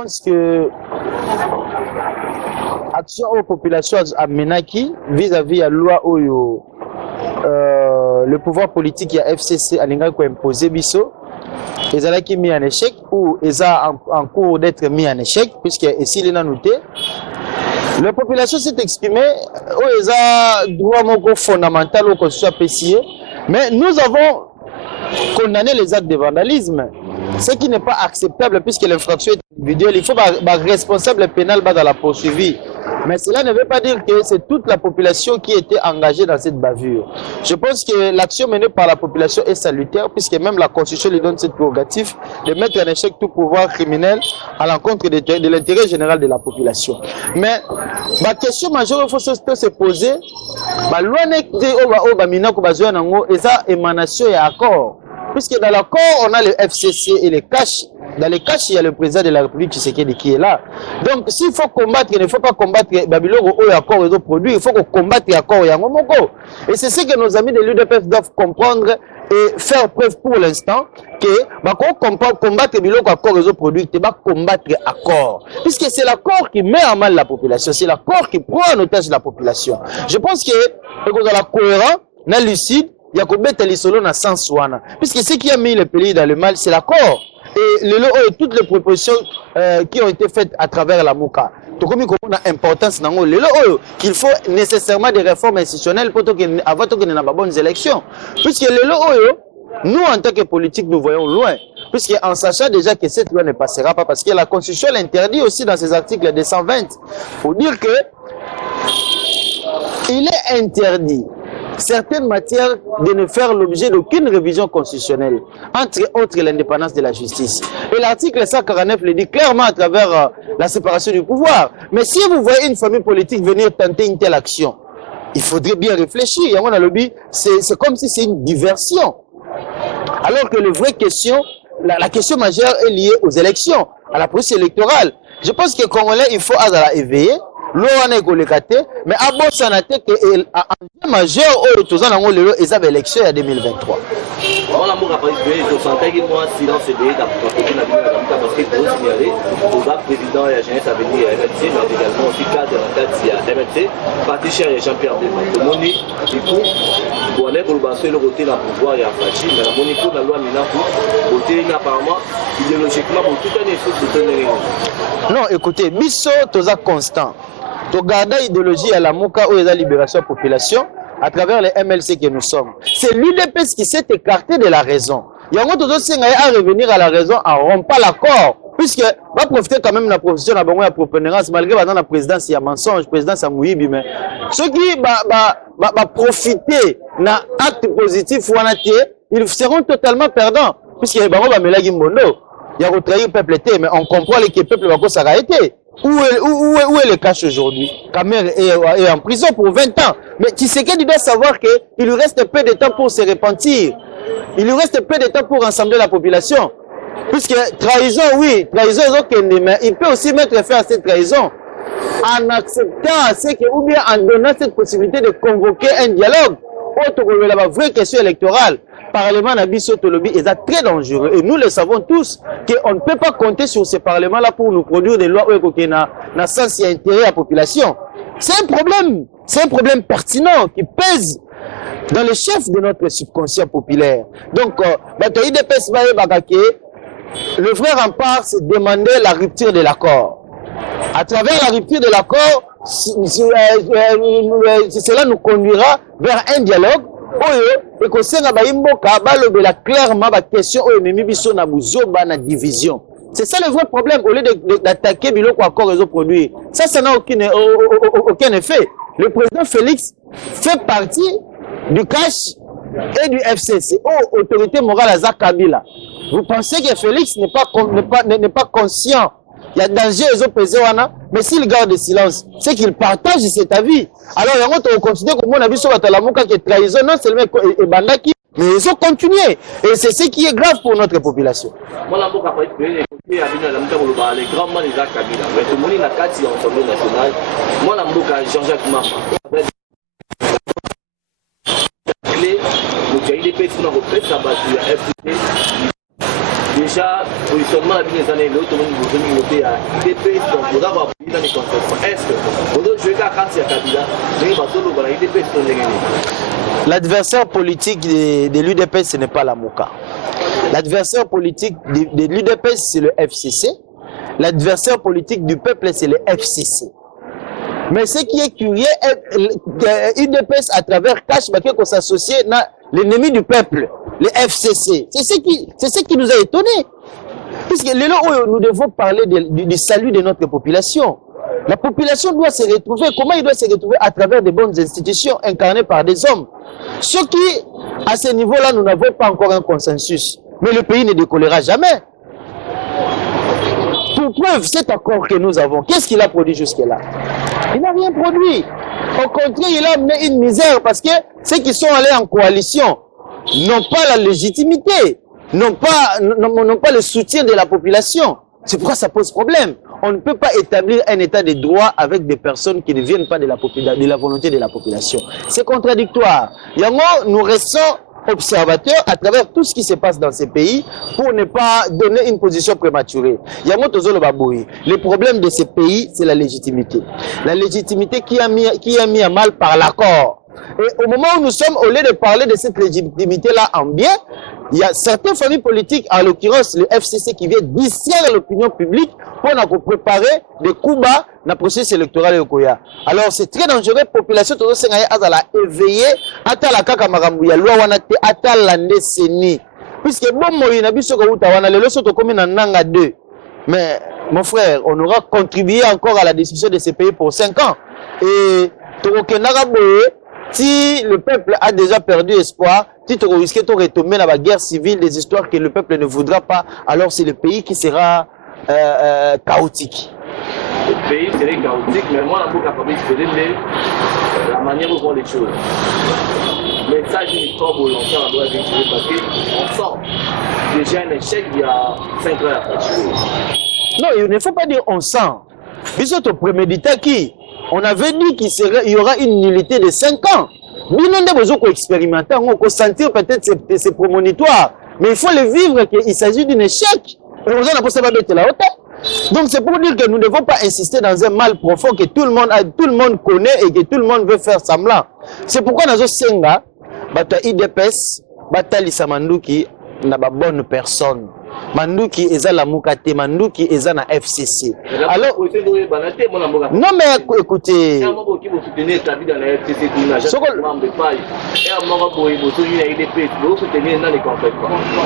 pense que action aux populations à Menaki vis-à-vis à la loi Oyo, le pouvoir politique à FCC a imposé Bisso, ils ont été mis en échec ou ils ont en cours d'être mis en échec, puisque ici il est noté. La population s'est exprimée, ils ont droit fondamental au constitution PCA, mais nous avons condamné les actes de vandalisme, ce qui n'est pas acceptable puisque l'infraction est individuelle. Il faut un responsable pénal dans la poursuivie. Mais cela ne veut pas dire que c'est toute la population qui était engagée dans cette bavure. Je pense que l'action menée par la population est salutaire puisque même la Constitution lui donne cette prérogative de mettre en échec tout pouvoir criminel à l'encontre de l'intérêt général de la population. Mais la question majeure il faut se poser, la loi n'est que émanation et accord. Puisque dans l'accord, on a le FCC et les caches. Dans les caches, il y a le président de la République Tshisekedi qui est là. Donc, s'il faut combattre, il ne faut pas combattre Babylone ou l'accord et produits, il faut qu'on combatte l'accord et Moko. Et c'est ce que nos amis de l'UDPS doivent comprendre et faire preuve pour l'instant que combattre Babylone accord et produits, c'est pas combattre l'accord. Puisque c'est l'accord qui met en mal la population, c'est l'accord qui prend en otage la population. Je pense que dans la cohérence, dans le lucide, il y a dans le sens puisque ce qui a mis le pays dans le mal, c'est l'accord. Et toutes les propositions qui ont été faites à travers la MOCA. Donc, comme on a importance dans qu'il faut nécessairement des réformes institutionnelles pour avant qu'on ait de bonnes élections. Puisque nous, en tant que politique, nous voyons loin. Puisqu'en sachant déjà que cette loi ne passera pas, parce que la Constitution l'interdit aussi dans ses articles 220. Il faut dire que il est interdit certaines matières de ne faire l'objet d'aucune révision constitutionnelle, entre autres l'indépendance de la justice. Et l'article 149 le dit clairement à travers la séparation du pouvoir. Mais si vous voyez une famille politique venir tenter une telle action, il faudrait bien réfléchir. Et moi, dans le lobby, c'est comme si c'est une diversion. Alors que la vraie question, la question majeure est liée aux élections, à la procédure électorale. Je pense que Congolais, il faut à éveiller. L'eau mais à bon sanaté que un majeur au Tozan en l'élo et ça élection en 2023. On a beaucoup appris que je sentais que moi silence est déjà parce que vous signalez le président et la jeunesse à venir à MLC mais également aussi cadre à MLC parti cher et Jean-Pierre Demba Moni du coup on est pour le basser le côté dans le pouvoir et à Fachi mais la Moni pour la loi Mina pour côté apparemment idéologiquement pour tout un effort de tenir. Non écoutez Bisso Toza constant. De garder l'idéologie à la MOCA ou à la libération de la population à travers les MLC que nous sommes. C'est l'UDPS qui s'est écarté de la raison. Il y a un autre à revenir à la raison en rompant l'accord. Puisque, va profiter quand même de la profession de la propénérance, malgré la présidence, il y a mensonge, présidence à Mouibi, mais ceux qui vont profiter d'un acte positif ou ils seront totalement perdants. Puisque les barons vont mêler Gimbondo. Il y a retrahi le peuple, mais on comprend que le peuple va s'arrêter. Où est le cache aujourd'hui? Kamer est en prison pour 20 ans. Mais Tshisekedi doit savoir qu'il lui reste peu de temps pour se repentir. Il lui reste peu de temps pour rassembler la population. Puisque trahison, oui, trahison, mais il peut aussi mettre fin à cette trahison en acceptant ou bien en donnant cette possibilité de convoquer un dialogue. Autre que la vraie question électorale. Parlement Nabiso Tolobi est très dangereux et nous le savons tous qu'on ne peut pas compter sur ces parlements-là pour nous produire des lois qui n'ont sens et intérêt à la population. C'est un problème pertinent qui pèse dans le chef de notre subconscient populaire. Donc, le vrai rempart, c'est demander la rupture de l'accord. À travers la rupture de l'accord, cela nous conduira vers un dialogue. Et que c'est clairement la question na division. C'est ça le vrai problème au lieu d'attaquer Biloko encore réseau produit. Ça n'a aucun effet. Le président Félix fait partie du cash et du FCC, autorité morale à Zakabila. Vous pensez que Félix n'est pas conscient? Il y a danger aux opposants, mais s'il garde le silence, c'est qu'il partage cet avis. Alors, on continue comme on a vu sur la Mouka qui est trahison, non seulement et Bandaki, mais ils ont continué. Et c'est ce qui est grave pour notre population. Moi, la Mouka, les grands mal des Kabila, mais tout le monde est la carte en Assemblée nationale. Moi, la Mouka, Jean-Jacques Mama. Le Kaïdé Pétina, le FCC. Déjà, positionnement avec les années l'autre, vous avez noté à IDPS, donc vous avez appris dans les concepts. Est-ce que vous avez joué à quand il y a candidat, mais vous avez IDPS pour les gagner? L'adversaire politique de l'UDPS, ce n'est pas la MOCA. L'adversaire politique de l'UDPS, c'est le FCC. L'adversaire politique du peuple, c'est le FCC. Mais ce qui est curieux, l'UDPS, à travers Cash, qu'on s'associe à l'ennemi du peuple, le FCC. C'est ce qui nous a étonnés. Puisque nous devons parler du salut de notre population. La population doit se retrouver. Comment il doit se retrouver? À travers de bonnes institutions incarnées par des hommes. Ce qui, à ce niveau-là, nous n'avons pas encore un consensus. Mais le pays ne décollera jamais. Pour preuve, cet accord que nous avons, qu'est-ce qu'il a produit jusque-là? Il n'a rien produit. Au contraire, il a amené une misère parce que ceux qui sont allés en coalition n'ont pas la légitimité, n'ont pas le soutien de la population. C'est pourquoi ça pose problème. On ne peut pas établir un état de droit avec des personnes qui ne viennent pas de la volonté de la population. C'est contradictoire. Nous restons observateurs à travers tout ce qui se passe dans ces pays pour ne pas donner une position prématurée. Le problème de ces pays, c'est la légitimité. La légitimité qui est mise à mal par l'accord. Et au moment où nous sommes, au lieu de parler de cette légitimité-là en bien, il y a certaines familles politiques, en l'occurrence le FCC, qui vient distraire l'opinion publique pour préparer des coups bas dans le processus électoral. Alors c'est très dangereux. La population est éveillée à la kakamarambouya, loi wanate à la décennie. Puisque bon, mais mon frère, on aura contribué encore à la destruction de ces pays pour 5 ans. Et si le peuple a déjà perdu espoir, si tu risques de retomber dans la guerre civile, des histoires que le peuple ne voudra pas, alors c'est le pays qui sera chaotique. Le pays serait chaotique, mais moi, je suis capable de la manière dont on voit les choses. Mais ça, j'ai une histoire pour longtemps, on doit vérifier parce qu'on sent déjà un échec il y a 5 ans après. Non, il ne faut pas dire on sent. Puisque au prémédité qui on avait dit qu'il y aura une nullité de 5 ans. Nous avons besoin d'expérimenter, on peut sentir peut-être ces prémonitoires. Mais il faut le vivre qu'il s'agit d'un échec. Donc c'est pour dire que nous ne devons pas insister dans un mal profond que tout le monde connaît et que tout le monde veut faire semblant. C'est pourquoi nous avons senga, bata IDPS, bata Lisamanduki, n'a pas bonne personne. Manduki eza la Mukate, Manduki eza na FCC. Alors, non mais écoutez,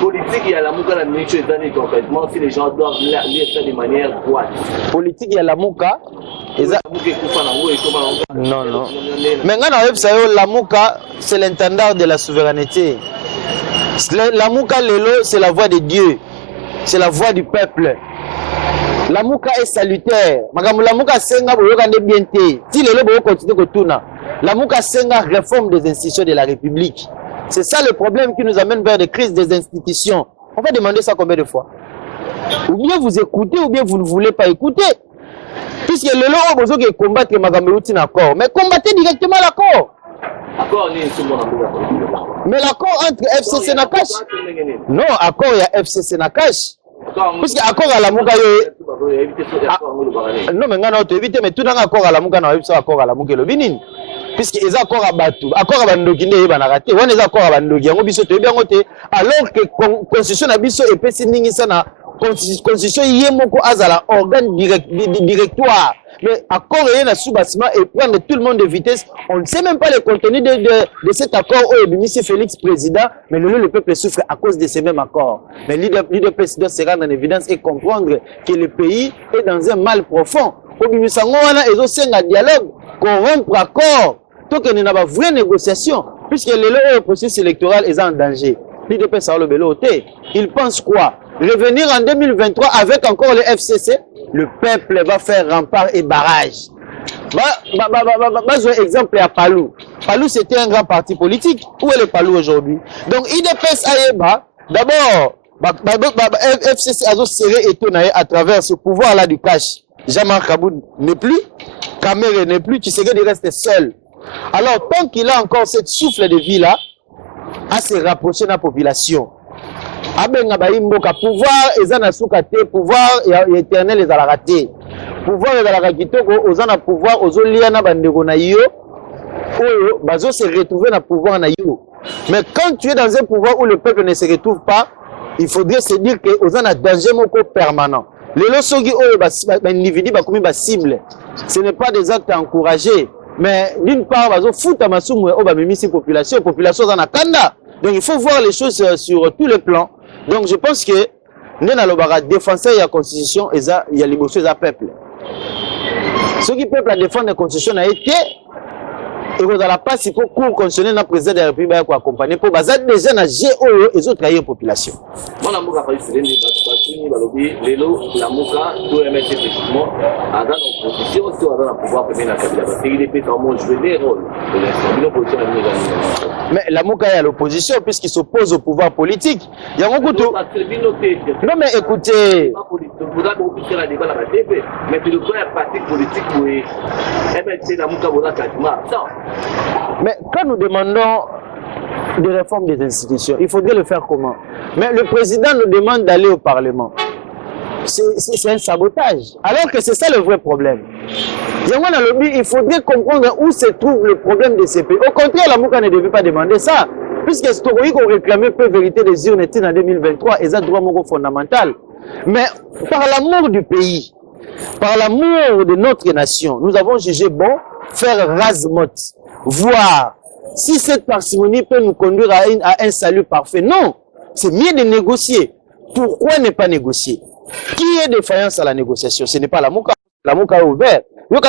politique et à la Muka la ministre concrètement si les gens doivent lire ça de manière droite. Politique et à la Muka non non. Mais la Muka c'est l'intendant de la souveraineté. La Muka lelo c'est la voix de Dieu. C'est la voix du peuple. La Muka est salutaire. La Muka senga boyokande bienté. Si le lobo continue que tourna. La Muka senga réforme des institutions de la République. C'est ça le problème qui nous amène vers des crises des institutions. On va demander ça combien de fois? Ou bien vous écoutez ou bien vous ne voulez pas écouter. Puisque le lobo a besoin de combattre Magamelouti d'accord. Mais combattez directement l'accord. Mais l'accord entre FCC et Nakash. Non, accord il y a FCC et Nakash. Puisque accord à la Muka non mais on peut éviter mais tout dans accord à la Muka na ça accord à la Muka le binin. Puisque les accords à Batu, accord à Bandoki ne ba na raté, on les accords à Bandoki yango biso to bien ngote alors que constitution na biso epesi ningi sana constitution yemoko azala organe directoire. Mais accord est dans sous-bâtiment et prendre tout le monde de vitesse. On ne sait même pas le contenu de cet accord où M. Félix président, mais le peuple souffre à cause de ces mêmes accords. Mais l'UDPS doit se rendre en évidence et comprendre que le pays est dans un mal profond. Au milieu de un dialogue, qu'on rompt accord, tant qu'il n'y a pas de vraie négociation, puisque le processus électoral est en danger. L'UDPS a le béloté. Il pense quoi? Revenir en 2023 avec encore le FCC? Le peuple va faire rempart et barrage. Un exemple à Palou. Palou, c'était un grand parti politique. Où est le Palou aujourd'hui? Donc, IDPS Aïeba, d'abord, FCC a serré étonné à travers ce pouvoir-là du cash. Jean-Marc Kaboun n'est plus, Kamere n'est plus, tu sais qu'il reste seul. Alors, tant qu'il a encore cette souffle de vie-là, à se rapprocher de la population, abenga baimboka pouvoir ezana suka te pouvoir éternel ezalaka te pouvoir ezalaka kitoko ozana pouvoir ozolia na bandeko na yo oyo bazo se retrouver na pouvoir na yo mais quand tu es dans un pouvoir où le peuple ne se retrouve pas il faudrait se dire que ozana danger moko permanent lelo soki oyo ba individu bakomi ba cible ce n'est pas des actes encouragés mais d'une part bazo futa masumu o ba memisi population zana kanda donc il faut voir les choses sur tous les plans. Donc je pense que nous allons défenseur de la constitution et il y a les bosseux à peuple. Ceux qui peuvent défendre la constitution a été et vous allez pas si pour cours constitutionnel le président de la République pour accompagner pour baser déjà na GO et autres trahir population. Moi la muka président de balobi lelo la muka to MSC effectivement à dans l'opposition sur dans pouvoir premier na Kabila parce qu'il est peut comment jouer des rôles de l'opposition mais la muka est à l'opposition puisqu'il s'oppose au pouvoir politique. Il y a beaucoup de non mais écoutez mais tu dois un parti politique pour MSC la muka voilà quasiment ça. Mais quand nous demandons des réformes des institutions, il faudrait le faire comment? Mais le président nous demande d'aller au Parlement. C'est un sabotage. Alors que c'est ça le vrai problème. Il faudrait comprendre où se trouve le problème de ces pays. Au contraire, la Mouka ne devait pas demander ça. Puisque ce qu'on réclamait peu vérité des urnes en 2023 et ça droit fondamental. Mais par l'amour du pays, par l'amour de notre nation, nous avons jugé bon faire razmot, voir si cette parcimonie peut nous conduire à un salut parfait. Non, c'est mieux de négocier. Pourquoi ne pas négocier? Qui est défaillance à la négociation? Ce n'est pas la Mouka. La Mouka est ouverte.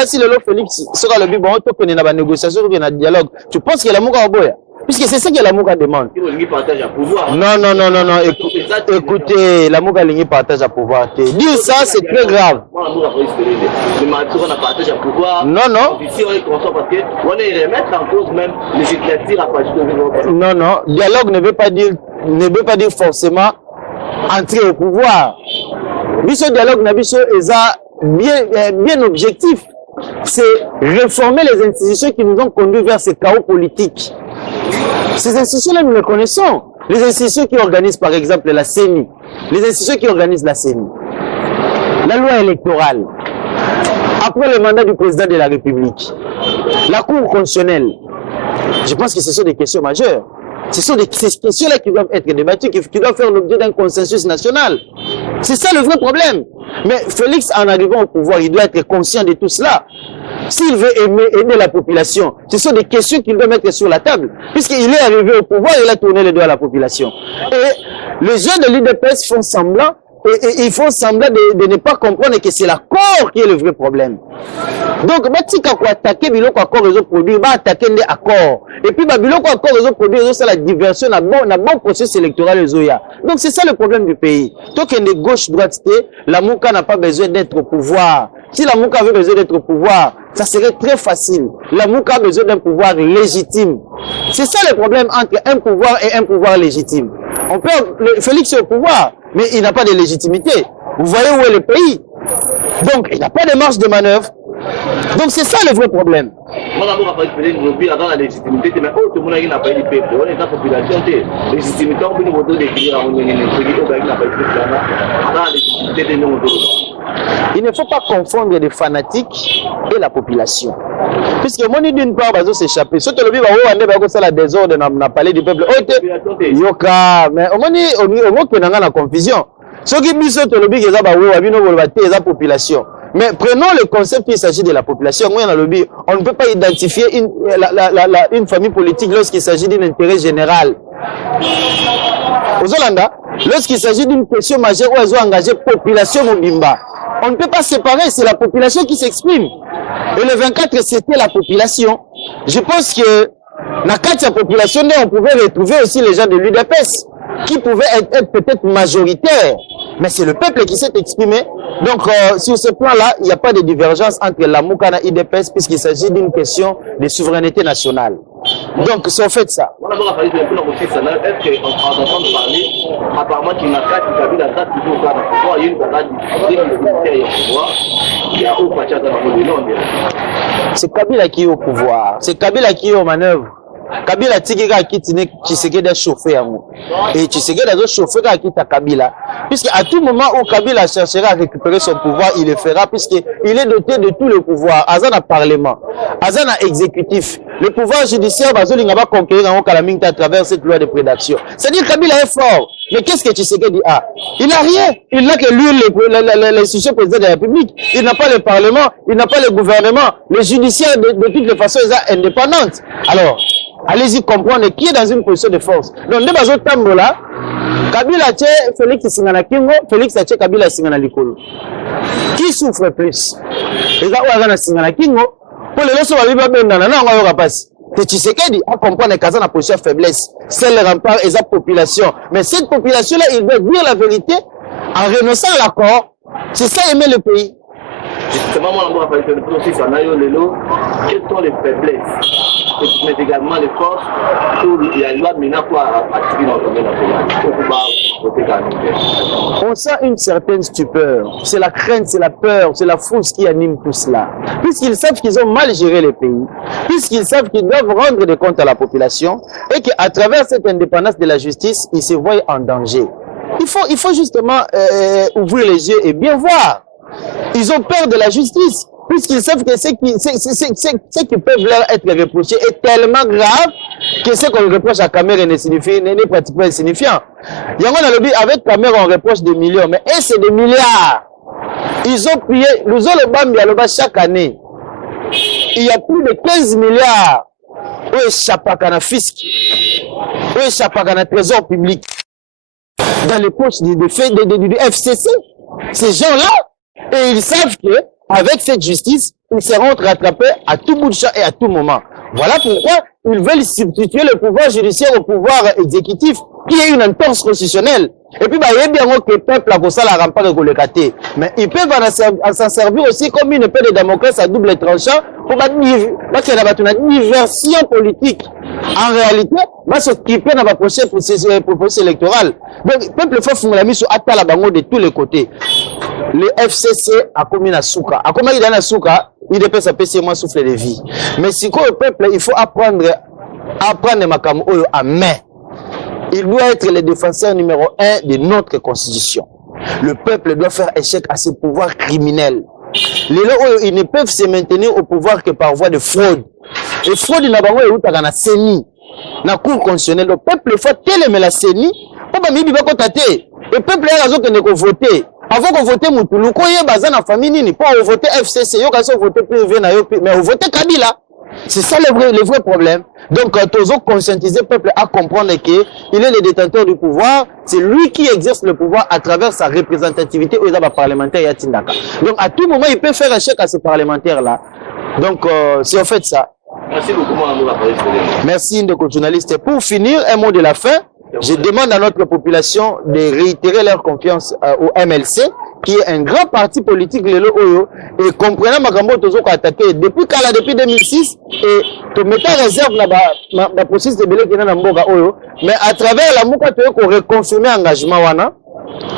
Si le Félix sera le biban, on peut la négociation, on peut dialogue. Tu penses que la Mouka est ouverte? Puisque c'est ça que la Mouka demande. Non. Écoutez, la Mouka lingi partage à pouvoir. Dire ça, c'est très grave. Non. Dialogue ne veut pas dire forcément entrer au pouvoir. Ce dialogue n'a bien objectif. C'est réformer les institutions qui nous ont conduits vers ce chaos politique. Ces institutions-là, nous les connaissons. Les institutions qui organisent, par exemple, la CENI. Les institutions qui organisent la CENI. La loi électorale. Après le mandat du président de la République. La Cour constitutionnelle. Je pense que ce sont des questions majeures. Ce sont ces questions-là qui doivent être débattues, qui doivent faire l'objet d'un consensus national. C'est ça le vrai problème. Mais Félix, en arrivant au pouvoir, il doit être conscient de tout cela. S'il veut aider la population, ce sont des questions qu'il doit mettre sur la table. Puisqu'il est arrivé au pouvoir, il a tourné les doigts à la population. Et les gens de l'UDPS font semblant, et ils font semblant de ne pas comprendre que c'est l'accord qui est le vrai problème. Donc, si on attaque biloko accord réseau produit, va attaquer des accords. Et puis, biloko accord réseau produit, c'est la diversion, na bon processus électoral réseau ya. Donc, c'est ça le problème du pays. Tant qu'il y a gauche droite, la Mouka n'a pas besoin d'être au pouvoir. Si la Mouka avait besoin d'être au pouvoir, ça serait très facile. La Mouka a besoin d'un pouvoir légitime. C'est ça le problème entre un pouvoir et un pouvoir légitime. Félix est au pouvoir, mais il n'a pas de légitimité. Vous voyez où est le pays? Donc, il n'a pas de marge de manœuvre. Donc, c'est ça le vrai problème. Moi, je vais pas la légitimité, mais tout le monde n'a pas eu peuple. On est la population, légitimité, on peut nous voter des clients, il ne faut pas confondre les fanatiques et la population. Puisque moi, d'une part, on va s'échapper. Si tu le dis, on va la désordre dans le palais du peuple. Yoka, mais au moins, on a la confusion. Ce qui dit, c'est que la population. Mais prenons le concept qu'il s'agit de la population. On ne peut pas identifier une famille politique lorsqu'il s'agit d'un intérêt général. Aux Hollandais, lorsqu'il s'agit d'une question majeure où elles ont engagé la population Mobimba, on ne peut pas séparer, c'est la population qui s'exprime. Et le 24, c'était la population. Je pense que dans la population, on pouvait retrouver aussi les gens de l'UDPS, qui pouvaient être peut-être majoritaires. Mais c'est le peuple qui s'est exprimé. Donc, sur ce plan-là, il n'y a pas de divergence entre la Moukana et l'UDPS, puisqu'il s'agit d'une question de souveraineté nationale. Donc, c'est en fait ça. C'est Kabila qui est au pouvoir. C'est Kabila qui est aux manœuvres. Kabila tiki ka kitine Tshisekedi a chauffé yango. Et Tshisekedi a chauffé ka kita Kabila. Puisque à tout moment où Kabila cherchera à récupérer son pouvoir, il le fera puisqu'il est doté de tout le pouvoir. Azana parlement, Azana exécutif. Le pouvoir judiciaire va conquérir en Kalaminta à travers cette loi de prédation. C'est-à-dire Kabila est fort. Mais qu'est-ce que Tshisekedi a? Il n'a rien. Il n'a que lui, l'institution président de la République. Il n'a pas le parlement, il n'a pas le gouvernement. Le judiciaire, de toutes les façons, est indépendante. Alors, allez-y comprendre qui est dans une position de force. Donc, de base au là, Kabila tche Félix Singana Kingo, Félix tche Kabila Singana Likolo. Qui souffre plus? Les gars, on a Singana Kingo. Pour les leçons, on va bien dans la langue, on va passer. Tshisekedi a comprendre que la position faiblesse, c'est le rempart et la population. Mais cette population-là, il doit dire la vérité en renonçant à l'accord. C'est ça aimer le pays. Justement, on va parler de quelles sont les faiblesses, mais également les forces pour la loi de activer dans le domaine national. On sent une certaine stupeur. C'est la crainte, c'est la peur, c'est la frousse qui anime tout cela. Puisqu'ils savent qu'ils ont mal géré le pays, puisqu'ils savent qu'ils doivent rendre des comptes à la population et qu'à travers cette indépendance de la justice, ils se voient en danger. Il faut justement ouvrir les yeux et bien voir. Ils ont peur de la justice, puisqu'ils savent que ce qui peut leur être reproché est tellement grave que ce qu'on reproche à Cameroun n'est pratiquement insignifiant. Yangon a lobby avec Cameroun, on reproche des millions, mais c'est des milliards. Ils ont payé, nous avons le Bambi chaque année. Il y a plus de 15 milliards où échappent à la fisc, où échappent à la trésor public, dans les poches du FCC. Ces gens-là, et ils savent que avec cette justice, ils seront rattrapés à tout bout de champ et à tout moment. Voilà pourquoi ils veulent substituer le pouvoir judiciaire au pouvoir exécutif, qui est une entorse constitutionnelle. Et puis, il y a bien que le peuple a pour ça la rempart de Golekate. Mais ils peuvent s'en servir aussi comme une épée de Damoclès à double tranchant pour qu'il y ait une diversion politique. En réalité, va s'occuper de la prochaine processus électoral. Donc, le peuple faut foutre la mise sur Atala Bango de tous les côtés. Le FCC a commis la souka. A commis la souka, il dépend sa PC moins souffle de vie. Mais si quoi le peuple, il faut apprendre Makamo à main. Il doit être le défenseur numéro 1 de notre constitution. Le peuple doit faire échec à ses pouvoirs criminels. Les lois, ils ne peuvent se maintenir au pouvoir que par voie de fraude. Et fraude, n'a pas de CENI. La Cour constitutionnelle, le peuple faut télémer la CENI. Le peuple a raison de voter. Avant qu'on vote Moutounou, quand il y a bazan en famille, pour voter FCC, il y a voter PV, mais voter Kabila. C'est ça le vrai problème. Donc, tous conscientiser le peuple à comprendre qu'il est le détenteur du pouvoir, c'est lui qui exerce le pouvoir à travers sa représentativité aux parlementaires et à Tindaka. Donc, à tout moment, il peut faire un chèque à ces parlementaires-là. Donc, c'est en fait ça. Merci beaucoup, Mme. Merci, Ndeko journaliste. Pour finir, un mot de la fin. Je demande à notre population de réitérer leur confiance au MLC, qui est un grand parti politique, et comprenant Makambo Tozo qui a attaqué depuis 2006, et tout mettant réserve la processus de Belé qui est dans Mboga Oyo, mais à travers la Mouka Toyo qu'on reconfirme l'engagement wana.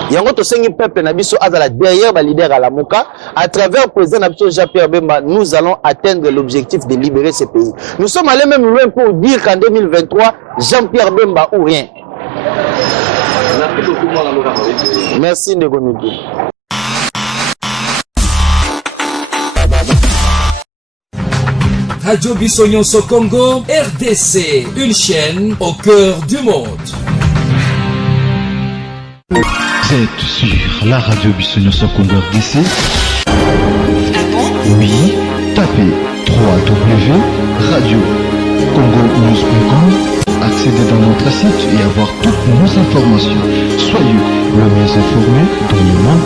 Yango to sengi peuple na biso azala derrière ba leader à la Mouka, à travers le président Nabito Jean-Pierre Bemba, nous allons atteindre l'objectif de libérer ce pays. Nous sommes allés même loin pour dire qu'en 2023, Jean-Pierre Bemba ou rien. Merci de Gonidi. Radio Bissonyoso Congo, RDC, une chaîne au cœur du monde. Vous êtes sur la radio Bissonyoso Congo RDC. Oui, tapez www.radiocongonews.com, accédez dans notre site et avoir toutes nos informations. Soyez le mieux informés dans le monde.